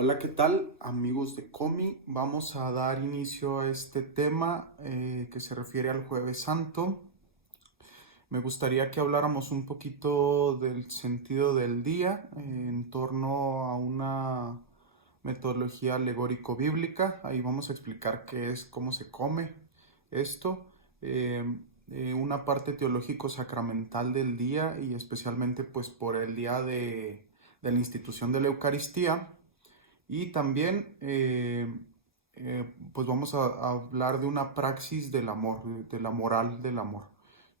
Hola, ¿qué tal amigos de Comi? Vamos a dar inicio a este tema que se refiere al Jueves Santo. Me gustaría que habláramos un poquito del sentido del día en torno a una metodología alegórico-bíblica. Ahí vamos a explicar qué es, cómo se come esto, una parte teológico-sacramental del día y especialmente pues por el día de la institución de la Eucaristía. Y también, pues vamos a hablar de una praxis del amor, de la moral del amor.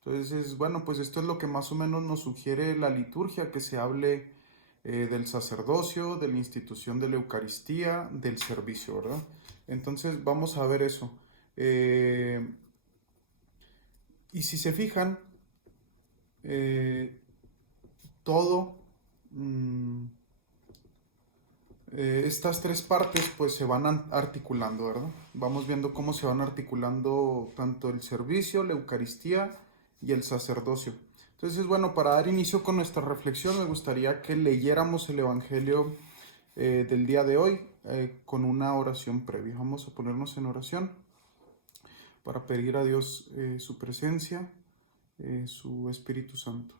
Entonces, bueno, pues esto es lo que más o menos nos sugiere la liturgia, que se hable del sacerdocio, de la institución de la Eucaristía, del servicio, ¿verdad? Entonces, vamos a ver eso. Y si se fijan, eh, todo... mm, estas tres partes pues se van articulando, ¿verdad? Vamos viendo cómo se van articulando tanto el servicio, la Eucaristía y el sacerdocio. Entonces, bueno, para dar inicio con nuestra reflexión me gustaría que leyéramos el Evangelio del día de hoy con una oración previa. Vamos a ponernos en oración para pedir a Dios su presencia, su Espíritu Santo.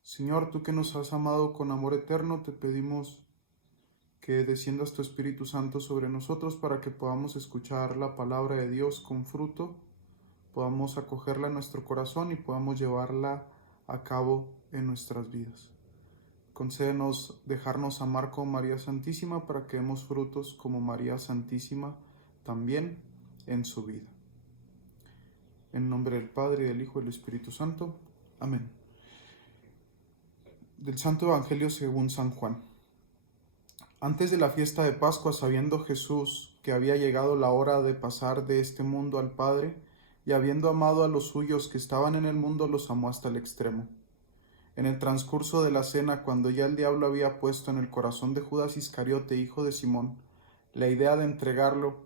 Señor, tú que nos has amado con amor eterno, te pedimos que desciendas tu Espíritu Santo sobre nosotros para que podamos escuchar la palabra de Dios con fruto, podamos acogerla en nuestro corazón y podamos llevarla a cabo en nuestras vidas. Concédenos dejarnos amar con María Santísima para que demos frutos como María Santísima también en su vida. En nombre del Padre, del Hijo y del Espíritu Santo. Amén. Del Santo Evangelio según San Juan. Antes de la fiesta de Pascua, sabiendo Jesús que había llegado la hora de pasar de este mundo al Padre, y habiendo amado a los suyos que estaban en el mundo, los amó hasta el extremo. En el transcurso de la cena, cuando ya el diablo había puesto en el corazón de Judas Iscariote, hijo de Simón, la idea de entregarlo,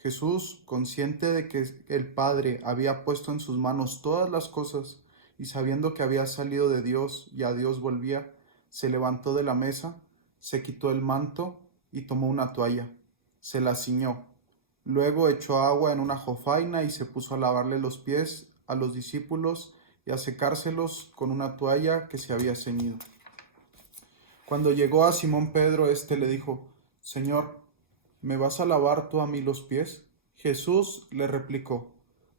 Jesús, consciente de que el Padre había puesto en sus manos todas las cosas, y sabiendo que había salido de Dios y a Dios volvía, se levantó de la mesa, se quitó el manto y tomó una toalla, se la ciñó. Luego echó agua en una jofaina y se puso a lavarle los pies a los discípulos y a secárselos con una toalla que se había ceñido. Cuando llegó a Simón Pedro, éste le dijo: Señor, ¿me vas a lavar tú a mí los pies? Jesús le replicó: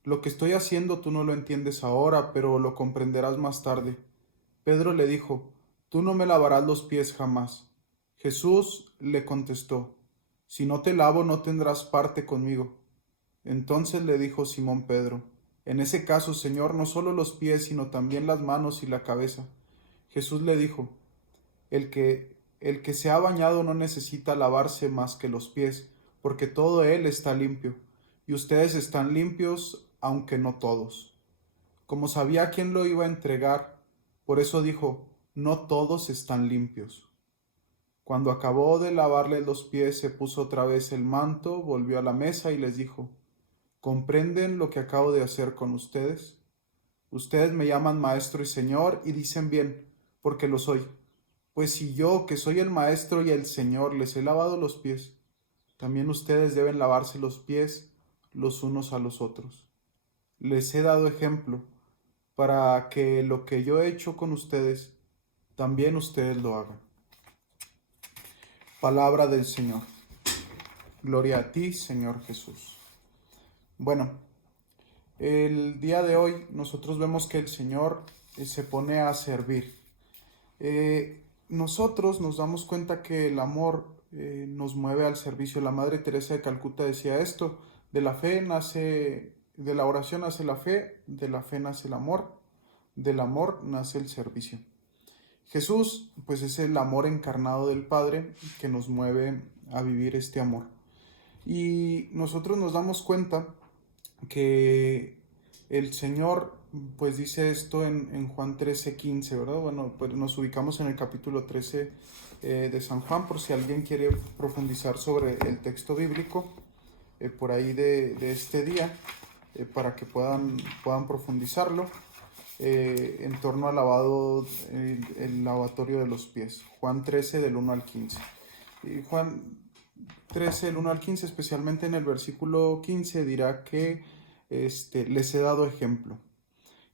Lo que estoy haciendo tú no lo entiendes ahora, pero lo comprenderás más tarde. Pedro le dijo: Tú no me lavarás los pies jamás. Jesús le contestó: Si no te lavo, no tendrás parte conmigo. Entonces le dijo Simón Pedro: En ese caso, Señor, no solo los pies, sino también las manos y la cabeza. Jesús le dijo: el que se ha bañado no necesita lavarse más que los pies, porque todo él está limpio, y ustedes están limpios, aunque no todos. Como sabía quién lo iba a entregar, por eso dijo: No todos están limpios. Cuando acabó de lavarle los pies, se puso otra vez el manto, volvió a la mesa y les dijo: ¿Comprenden lo que acabo de hacer con ustedes? Ustedes me llaman maestro y señor y dicen bien, porque lo soy. Pues si yo, que soy el maestro y el señor, les he lavado los pies, también ustedes deben lavarse los pies los unos a los otros. Les he dado ejemplo para que lo que yo he hecho con ustedes, también ustedes lo hagan. Palabra del Señor. Gloria a ti, Señor Jesús. Bueno, el día de hoy nosotros vemos que el Señor se pone a servir. Nosotros nos damos cuenta que el amor nos mueve al servicio. La Madre Teresa de Calcuta decía esto: de la oración nace de la fe nace el amor, del amor nace el servicio. Jesús, pues es el amor encarnado del Padre que nos mueve a vivir este amor. Y nosotros nos damos cuenta que el Señor, pues dice esto en Juan 13:15, ¿verdad? Bueno, pues nos ubicamos en el capítulo 13 de San Juan, por si alguien quiere profundizar sobre el texto bíblico por ahí de este día, para que puedan profundizarlo en torno al lavado, el lavatorio de los pies. Juan 13 del 1 al 15. Juan 13, el 1 al 15, especialmente en el versículo 15, dirá que les he dado ejemplo.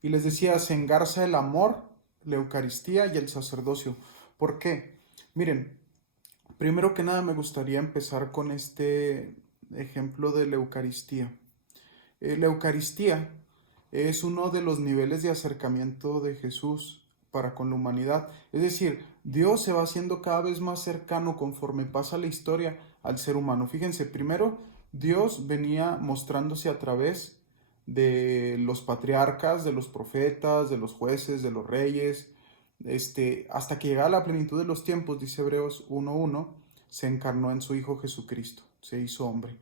Y les decía, se engarza el amor, la Eucaristía y el sacerdocio. ¿Por qué? Miren, primero que nada me gustaría empezar con este ejemplo de la Eucaristía. La Eucaristía es uno de los niveles de acercamiento de Jesús para con la humanidad. Es decir, Dios se va haciendo cada vez más cercano conforme pasa la historia al ser humano. Fíjense, primero Dios venía mostrándose a través de los patriarcas, de los profetas, de los jueces, de los reyes, hasta que llegara la plenitud de los tiempos, dice Hebreos 1:1, se encarnó en su Hijo Jesucristo, se hizo hombre.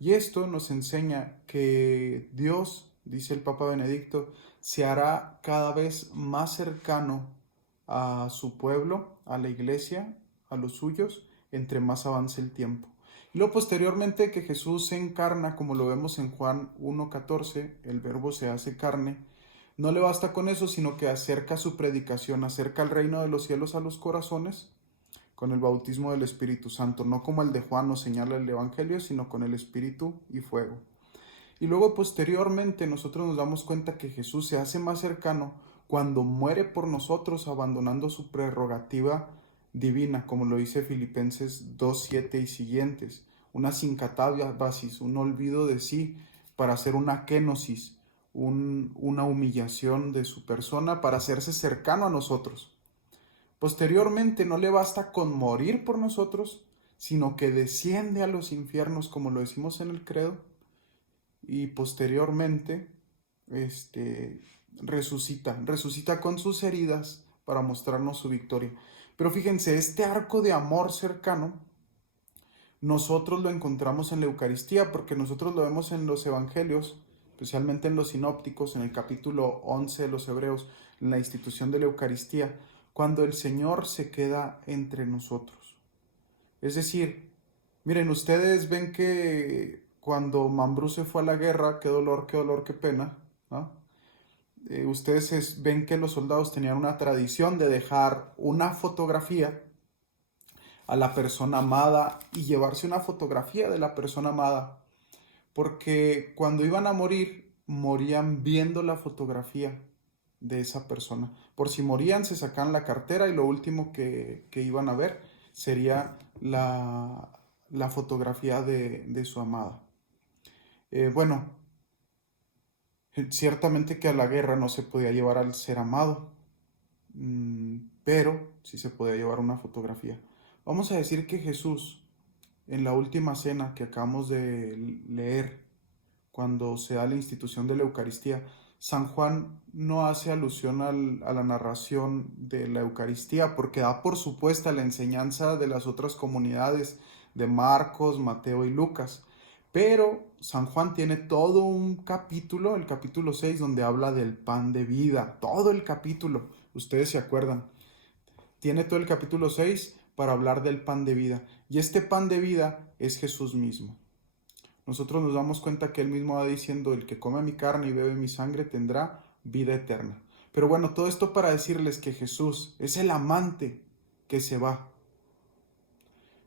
Y esto nos enseña que Dios, dice el Papa Benedicto, se hará cada vez más cercano a su pueblo, a la iglesia, a los suyos, entre más avance el tiempo. Y luego posteriormente que Jesús se encarna, como lo vemos en Juan 1:14, el verbo se hace carne, no le basta con eso, sino que acerca su predicación, acerca el reino de los cielos a los corazones, con el bautismo del Espíritu Santo, no como el de Juan nos señala el Evangelio, sino con el Espíritu y fuego. Y luego posteriormente nosotros nos damos cuenta que Jesús se hace más cercano cuando muere por nosotros, abandonando su prerrogativa divina, como lo dice Filipenses 2:7 y siguientes, una sincatabasis, un olvido de sí para hacer una kenosis, una humillación de su persona para hacerse cercano a nosotros. Posteriormente no le basta con morir por nosotros, sino que desciende a los infiernos, como lo decimos en el credo, y posteriormente resucita con sus heridas para mostrarnos su victoria. Pero fíjense, este arco de amor cercano, nosotros lo encontramos en la Eucaristía, porque nosotros lo vemos en los Evangelios, especialmente en los sinópticos, en el capítulo 11 de los Hebreos, en la institución de la Eucaristía, cuando el Señor se queda entre nosotros. Es decir, miren, ustedes ven que cuando Mambrú se fue a la guerra, qué dolor, qué pena, ¿no? Ustedes ven que los soldados tenían una tradición de dejar una fotografía a la persona amada y llevarse una fotografía de la persona amada, porque cuando iban a morir, morían viendo la fotografía de esa persona. Por si morían, se sacaban la cartera y lo último que iban a ver sería la fotografía de su amada. Bueno, ciertamente que a la guerra no se podía llevar al ser amado, pero sí se podía llevar una fotografía. Vamos a decir que Jesús, en la última cena que acabamos de leer, cuando se da la institución de la Eucaristía, San Juan no hace alusión a la narración de la Eucaristía porque da por supuesta la enseñanza de las otras comunidades de Marcos, Mateo y Lucas. Pero San Juan tiene todo un capítulo, el capítulo 6, donde habla del pan de vida. Todo el capítulo, ustedes se acuerdan. Tiene todo el capítulo 6 para hablar del pan de vida. Y este pan de vida es Jesús mismo. Nosotros nos damos cuenta que él mismo va diciendo, el que come mi carne y bebe mi sangre tendrá vida eterna. Pero bueno, todo esto para decirles que Jesús es el amante que se va.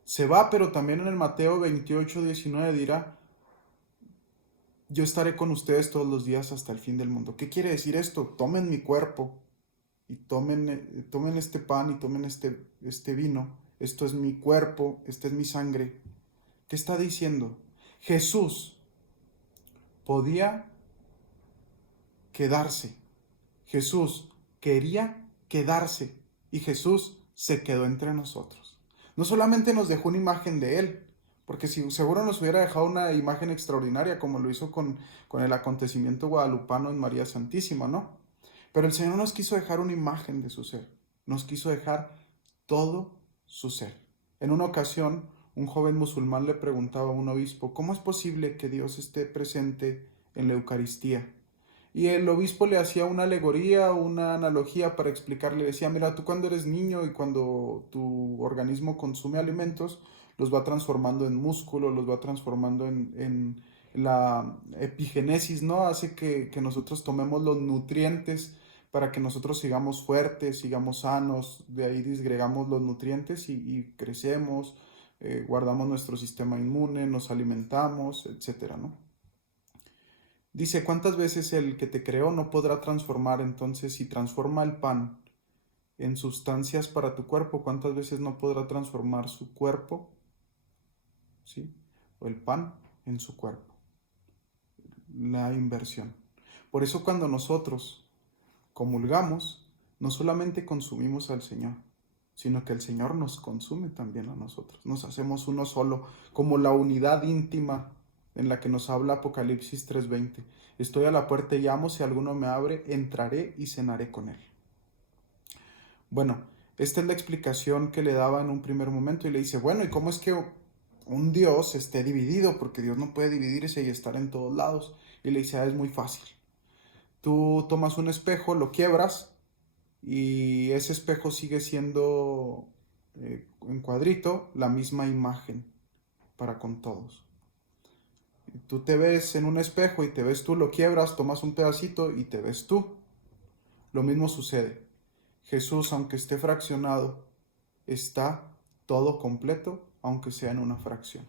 Se va, pero también en el Mateo 28:19 dirá, yo estaré con ustedes todos los días hasta el fin del mundo. ¿Qué quiere decir esto? Tomen mi cuerpo y tomen este pan y tomen este vino. Esto es mi cuerpo, esta es mi sangre. ¿Qué está diciendo? Jesús podía quedarse. Jesús quería quedarse y Jesús se quedó entre nosotros. No solamente nos dejó una imagen de Él, porque si seguro nos hubiera dejado una imagen extraordinaria como lo hizo con el acontecimiento guadalupano en María Santísima, ¿no? Pero el Señor nos quiso dejar una imagen de su ser, nos quiso dejar todo su ser. En una ocasión, un joven musulmán le preguntaba a un obispo, ¿cómo es posible que Dios esté presente en la Eucaristía? Y el obispo le hacía una alegoría, una analogía para explicarle. Decía, mira, tú cuando eres niño y cuando tu organismo consume alimentos, los va transformando en músculo, los va transformando en la epigénesis, ¿no? Hace que nosotros tomemos los nutrientes para que nosotros sigamos fuertes, sigamos sanos. De ahí disgregamos los nutrientes y crecemos, guardamos nuestro sistema inmune, nos alimentamos, etcétera, ¿no? Dice, ¿cuántas veces el que te creó no podrá transformar? Entonces, si transforma el pan en sustancias para tu cuerpo, ¿cuántas veces no podrá transformar su cuerpo, ¿sí? O el pan en su cuerpo? La inversión. Por eso cuando nosotros comulgamos, no solamente consumimos al Señor, sino que el Señor nos consume también a nosotros. Nos hacemos uno solo, como la unidad íntima en la que nos habla Apocalipsis 3:20. Estoy a la puerta y llamo, si alguno me abre, entraré y cenaré con él. Bueno, esta es la explicación que le daba en un primer momento y le dice, bueno, ¿y cómo es que un Dios esté dividido? Porque Dios no puede dividirse y estar en todos lados. Y le dice, es muy fácil. Tú tomas un espejo, lo quiebras y ese espejo sigue siendo en cuadrito la misma imagen para con todos. Tú te ves en un espejo y te ves tú, lo quiebras, tomas un pedacito y te ves tú. Lo mismo sucede. Jesús, aunque esté fraccionado, está todo completo, aunque sea en una fracción.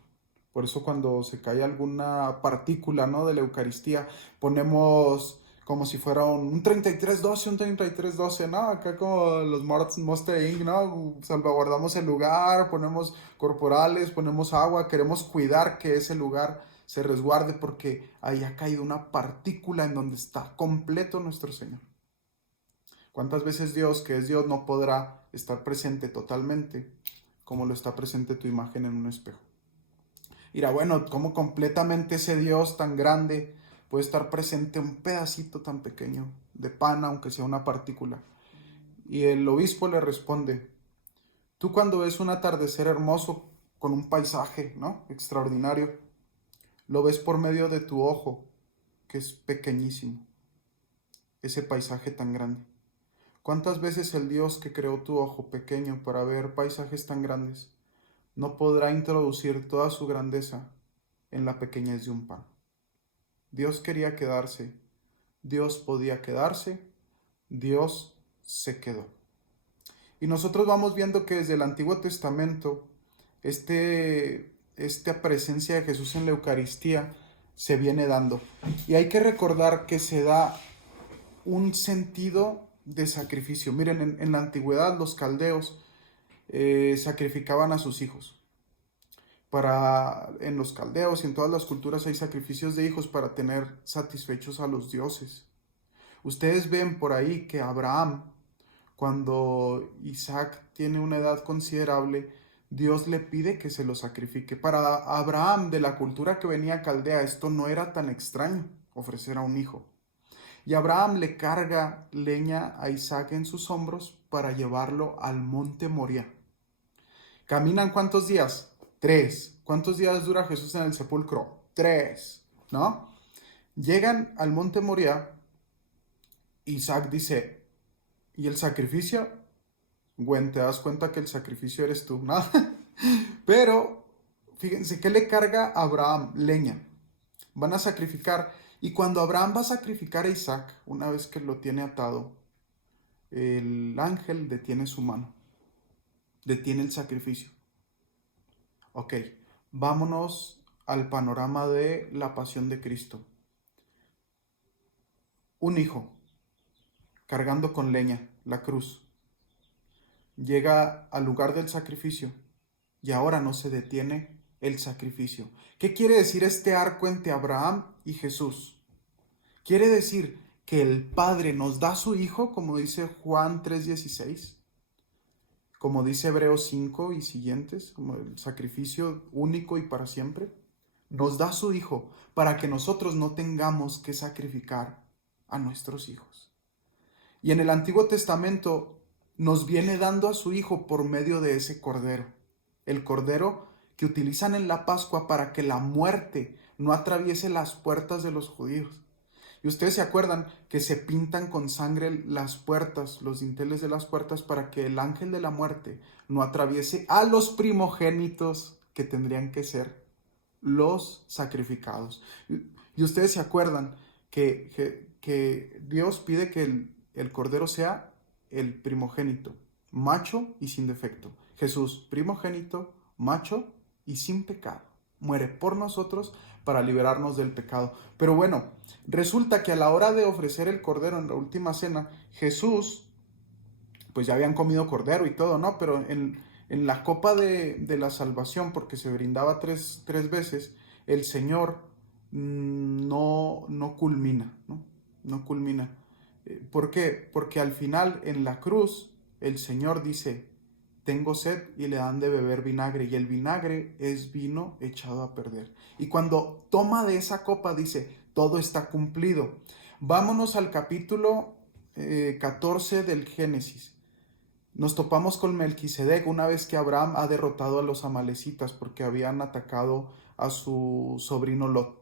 Por eso cuando se cae alguna partícula, ¿no?, de la Eucaristía, ponemos como si fuera un 3312, un 3312, ¿no? Acá como los Monster Inc., ¿no? Salvaguardamos el lugar, ponemos corporales, ponemos agua, queremos cuidar que ese lugar se resguarde porque ahí ha caído una partícula en donde está completo nuestro Señor. ¿Cuántas veces Dios, que es Dios, no podrá estar presente totalmente como lo está presente tu imagen en un espejo? Dirá, bueno, ¿cómo completamente ese Dios tan grande puede estar presente un pedacito tan pequeño de pan, aunque sea una partícula? Y el obispo le responde, tú cuando ves un atardecer hermoso con un paisaje, ¿no?, extraordinario, lo ves por medio de tu ojo, que es pequeñísimo, ese paisaje tan grande. ¿Cuántas veces el Dios que creó tu ojo pequeño para ver paisajes tan grandes no podrá introducir toda su grandeza en la pequeñez de un pan? Dios quería quedarse, Dios podía quedarse, Dios se quedó. Y nosotros vamos viendo que desde el Antiguo Testamento, esta presencia de Jesús en la Eucaristía se viene dando. Y hay que recordar que se da un sentido de sacrificio. Miren, en la antigüedad los caldeos sacrificaban a sus hijos. En los caldeos y en todas las culturas hay sacrificios de hijos para tener satisfechos a los dioses. Ustedes ven por ahí que Abraham, cuando Isaac tiene una edad considerable, Dios le pide que se lo sacrifique. Para Abraham, de la cultura que venía caldea, esto no era tan extraño, ofrecer a un hijo. Y Abraham le carga leña a Isaac en sus hombros para llevarlo al monte Moria. ¿Caminan cuántos días? 3. ¿Cuántos días dura Jesús en el sepulcro? 3, ¿no? Llegan al monte Moria. Isaac dice, ¿y el sacrificio? Gwen, te das cuenta que el sacrificio eres tú, ¿no? Pero, fíjense, ¿qué le carga a Abraham? Leña. Van a sacrificar. Y cuando Abraham va a sacrificar a Isaac, una vez que lo tiene atado, el ángel detiene su mano. Detiene el sacrificio. Ok, vámonos al panorama de la pasión de Cristo. Un hijo cargando con leña la cruz llega al lugar del sacrificio y ahora no se detiene el sacrificio. ¿Qué quiere decir este arco entre Abraham y Jesús? Quiere decir que el Padre nos da a su Hijo, como dice Juan 3:16, como dice Hebreos 5 y siguientes, como el sacrificio único y para siempre. Nos da a su Hijo para que nosotros no tengamos que sacrificar a nuestros hijos. Y en el Antiguo Testamento nos viene dando a su Hijo por medio de ese cordero. El cordero que utilizan en la Pascua para que la muerte no atraviese las puertas de los judíos. Y ustedes se acuerdan que se pintan con sangre las puertas, los dinteles de las puertas, para que el ángel de la muerte no atraviese a los primogénitos que tendrían que ser los sacrificados. Y ustedes se acuerdan que Dios pide que el cordero sea el primogénito, macho y sin defecto. Jesús, primogénito, macho y sin pecado. Muere por nosotros para liberarnos del pecado. Pero bueno, resulta que a la hora de ofrecer el cordero en la última cena, Jesús, pues ya habían comido cordero y todo, ¿no? Pero en la copa de la salvación, porque se brindaba tres veces, el Señor no culmina, ¿no? No culmina. ¿Por qué? Porque al final en la cruz el Señor dice, tengo sed, y le dan de beber vinagre, y el vinagre es vino echado a perder. Y cuando toma de esa copa dice, todo está cumplido. Vámonos al capítulo 14 del Génesis. Nos topamos con Melquisedec una vez que Abraham ha derrotado a los amalecitas porque habían atacado a su sobrino Lot.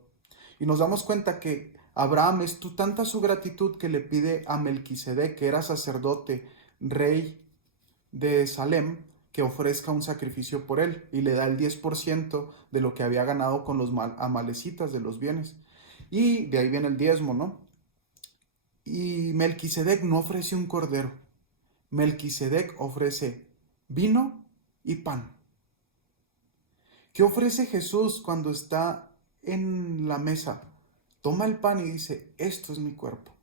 Y nos damos cuenta que Abraham es tanta su gratitud que le pide a Melquisedec, que era sacerdote, rey de Salem, que ofrezca un sacrificio por él, y le da el 10% de lo que había ganado con los amalecitas, de los bienes. Y de ahí viene el diezmo, ¿no? Y Melquisedec no ofrece un cordero. Melquisedec ofrece vino y pan. ¿Qué ofrece Jesús cuando está en la mesa? Toma el pan y dice, esto es mi cuerpo.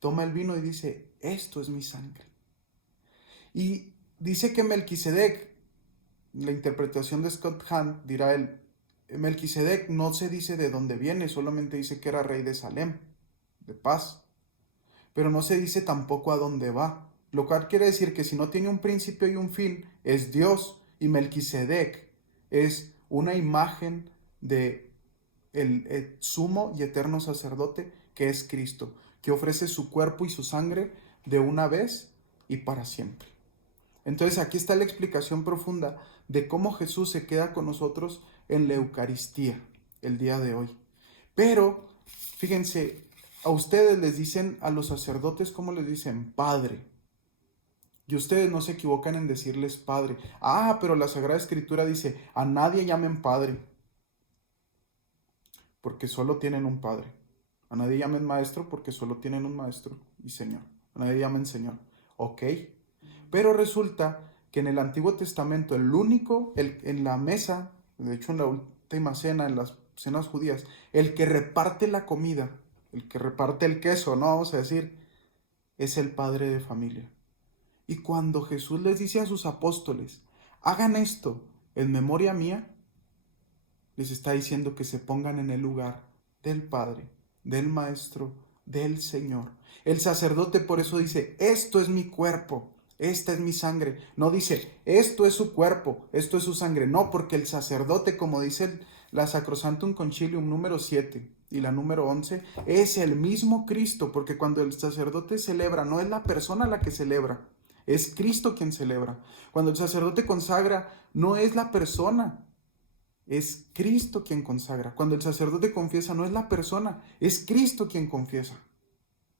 Toma el vino y dice, esto es mi sangre. Y dice que Melquisedec, la interpretación de Scott Hahn, dirá él, Melquisedec no se dice de dónde viene, solamente dice que era rey de Salem, de paz. Pero no se dice tampoco a dónde va. Lo cual quiere decir que si no tiene un principio y un fin, es Dios, y Melquisedec es una imagen de el sumo y eterno sacerdote que es Cristo, que ofrece su cuerpo y su sangre de una vez y para siempre. Entonces aquí está la explicación profunda de cómo Jesús se queda con nosotros en la Eucaristía el día de hoy. Pero, fíjense, a ustedes les dicen, a los sacerdotes, ¿cómo les dicen? Padre. Y ustedes no se equivocan en decirles Padre. Ah, pero la Sagrada Escritura dice, a nadie llamen Padre, porque solo tienen un Padre. A nadie llamen Maestro, porque solo tienen un Maestro y Señor. A nadie llamen Señor. Ok. Pero resulta que en el Antiguo Testamento, el único, en la mesa, de hecho en la última cena, en las cenas judías, el que reparte la comida, el que reparte el queso, no vamos a decir, es el padre de familia. Y cuando Jesús les dice a sus apóstoles, hagan esto en memoria mía, les está diciendo que se pongan en el lugar del Padre, del Maestro, del Señor. El sacerdote por eso dice, esto es mi cuerpo, esta es mi sangre. No dice, esto es su cuerpo, esto es su sangre. No, porque el sacerdote, como dice la Sacrosanctum Concilium número 7 y la número 11, es el mismo Cristo, porque cuando el sacerdote celebra, no es la persona la que celebra, es Cristo quien celebra. Cuando el sacerdote consagra, no es la persona, es Cristo quien consagra. Cuando el sacerdote confiesa, no es la persona, es Cristo quien confiesa.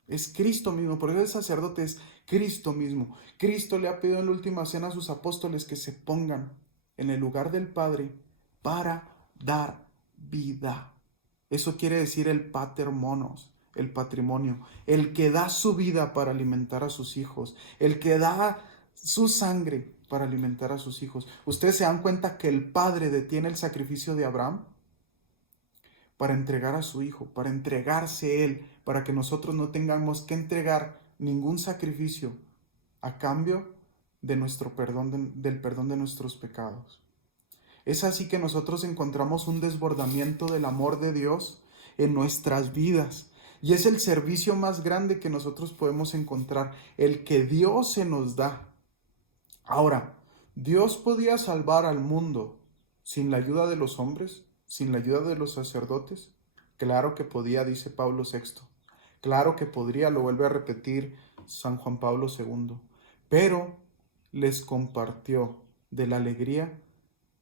Es Cristo mismo, por eso el sacerdote es Cristo mismo. Cristo le ha pedido en la última cena a sus apóstoles que se pongan en el lugar del Padre para dar vida. Eso quiere decir el pater monos, el patrimonio, el que da su vida para alimentar a sus hijos, el que da su sangre para alimentar a sus hijos. ¿Ustedes se dan cuenta que el Padre detiene el sacrificio de Abraham para entregar a su hijo, para entregarse él, para que nosotros no tengamos que entregar ningún sacrificio a cambio de nuestro perdón, del perdón de nuestros pecados? Es así que nosotros encontramos un desbordamiento del amor de Dios en nuestras vidas. Y es el servicio más grande que nosotros podemos encontrar, el que Dios se nos da. Ahora, ¿Dios podía salvar al mundo sin la ayuda de los hombres, sin la ayuda de los sacerdotes? Claro que podía, dice Pablo VI. Claro que podría, lo vuelve a repetir San Juan Pablo II. Pero les compartió de la alegría,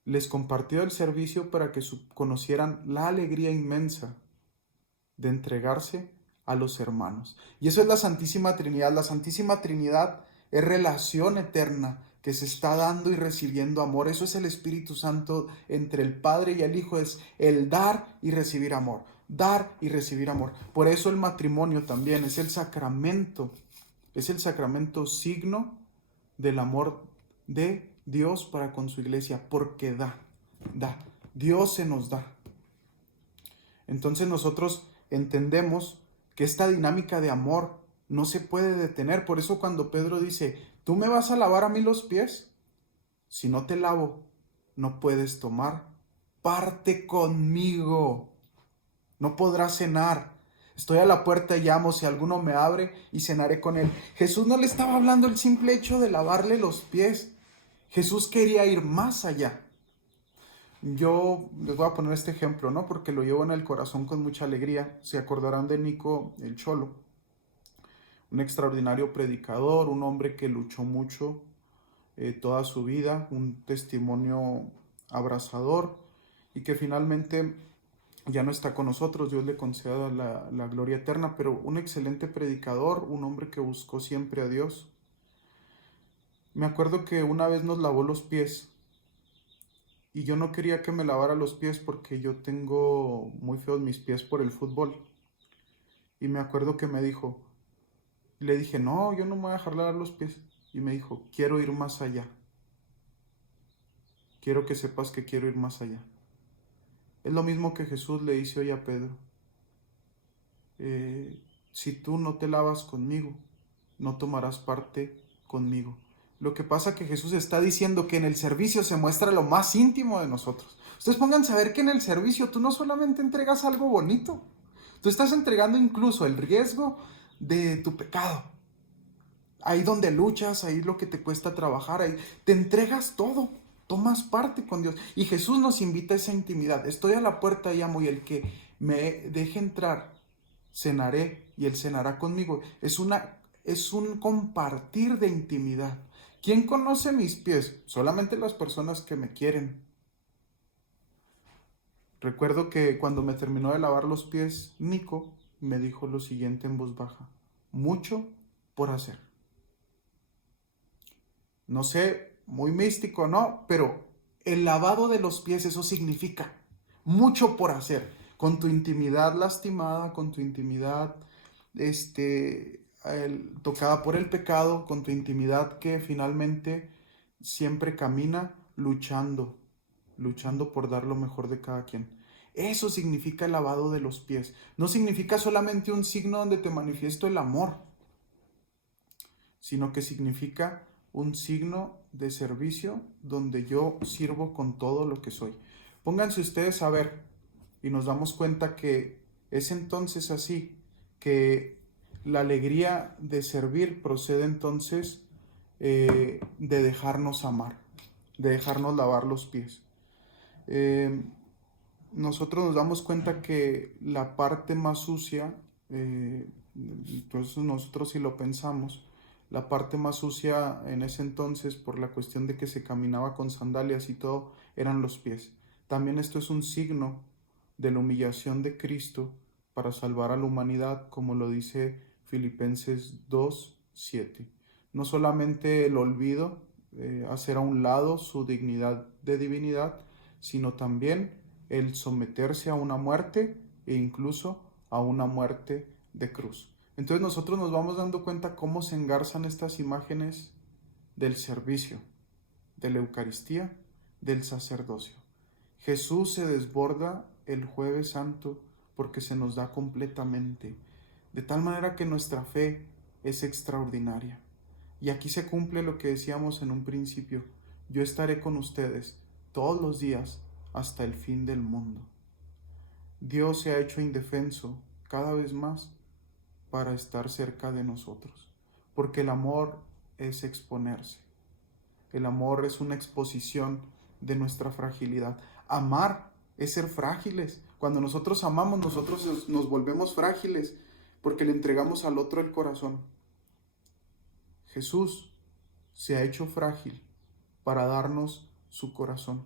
les compartió el servicio para que conocieran la alegría inmensa de entregarse a los hermanos. Y eso es la Santísima Trinidad. La Santísima Trinidad es relación eterna que se está dando y recibiendo amor. Eso es el Espíritu Santo entre el Padre y el Hijo, es el dar y recibir amor. Dar y recibir amor. Por eso el matrimonio también es el sacramento signo del amor de Dios para con su iglesia, porque da. da, Dios se nos da. Entonces nosotros entendemos que esta dinámica de amor no se puede detener. Por eso cuando Pedro dice, ¿tú me vas a lavar a mí los pies? Si no te lavo, no puedes tomar parte conmigo. No podrás cenar. Estoy a la puerta y llamo, si alguno me abre y cenaré con él. Jesús no le estaba hablando el simple hecho de lavarle los pies. Jesús quería ir más allá. Yo les voy a poner este ejemplo, ¿no? Porque lo llevo en el corazón con mucha alegría. Se acordarán de Nico el Cholo, un extraordinario predicador, un hombre que luchó mucho toda su vida, un testimonio abrazador y que finalmente ya no está con nosotros. Dios le conceda la gloria eterna, pero un excelente predicador, un hombre que buscó siempre a Dios. Me acuerdo que una vez nos lavó los pies y yo no quería que me lavara los pies porque yo tengo muy feos mis pies por el fútbol. Y me acuerdo que me dijo, le dije, no, yo no me voy a dejar lavar los pies. Y me dijo, quiero ir más allá. Quiero que sepas que quiero ir más allá. Es lo mismo que Jesús le dice hoy a Pedro. Si tú no te lavas conmigo, no tomarás parte conmigo. Lo que pasa es que Jesús está diciendo que en el servicio se muestra lo más íntimo de nosotros. Ustedes pónganse a ver que en el servicio tú no solamente entregas algo bonito, tú estás entregando incluso el riesgo de tu pecado. Ahí donde luchas, ahí lo que te cuesta trabajar, ahí te entregas todo, tomas parte con Dios. Y Jesús nos invita a esa intimidad. Estoy a la puerta y llamo, y el que me deje entrar, cenaré y él cenará conmigo. Es un compartir de intimidad. ¿Quién conoce mis pies? Solamente las personas que me quieren. Recuerdo que cuando me terminó de lavar los pies, Nico me dijo lo siguiente en voz baja: mucho por hacer. No sé, muy místico, ¿no? Pero el lavado de los pies, eso significa mucho por hacer. Con tu intimidad lastimada, con tu intimidad tocada por el pecado, con tu intimidad que finalmente siempre camina luchando por dar lo mejor de cada quien. Eso significa el lavado de los pies. No significa solamente un signo donde te manifiesto el amor, sino que significa un signo de servicio donde yo sirvo con todo lo que soy. Pónganse ustedes a ver y nos damos cuenta que es entonces así, que la alegría de servir procede entonces de dejarnos amar, de dejarnos lavar los pies. Nosotros nos damos cuenta que la parte más sucia, entonces nosotros si lo pensamos, la parte más sucia en ese entonces, por la cuestión de que se caminaba con sandalias y todo, eran los pies. También esto es un signo de la humillación de Cristo para salvar a la humanidad, como lo dice Filipenses 2:7. No solamente el olvido, hacer a un lado su dignidad de divinidad, sino también el someterse a una muerte e incluso a una muerte de cruz. Entonces nosotros nos vamos dando cuenta cómo se engarzan estas imágenes del servicio, de la Eucaristía, del sacerdocio. Jesús se desborda el Jueves Santo porque se nos da completamente, de tal manera que nuestra fe es extraordinaria. Y aquí se cumple lo que decíamos en un principio: yo estaré con ustedes todos los días hasta el fin del mundo. Dios se ha hecho indefenso cada vez más para estar cerca de nosotros, porque el amor es exponerse. El amor es una exposición de nuestra fragilidad. Amar es ser frágiles. Cuando nosotros amamos, nosotros nos volvemos frágiles porque le entregamos al otro el corazón. Jesús se ha hecho frágil para darnos su corazón.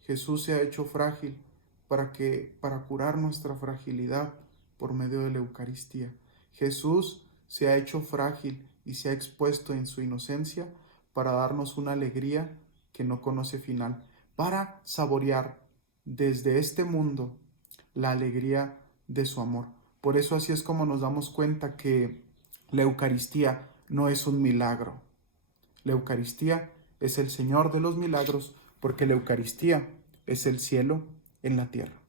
Jesús se ha hecho frágil para curar nuestra fragilidad por medio de la Eucaristía. Jesús se ha hecho frágil y se ha expuesto en su inocencia para darnos una alegría que no conoce final, para saborear desde este mundo la alegría de su amor. Por eso así es como nos damos cuenta que la Eucaristía no es un milagro. La Eucaristía es el Señor de los milagros, porque la Eucaristía es el cielo en la tierra.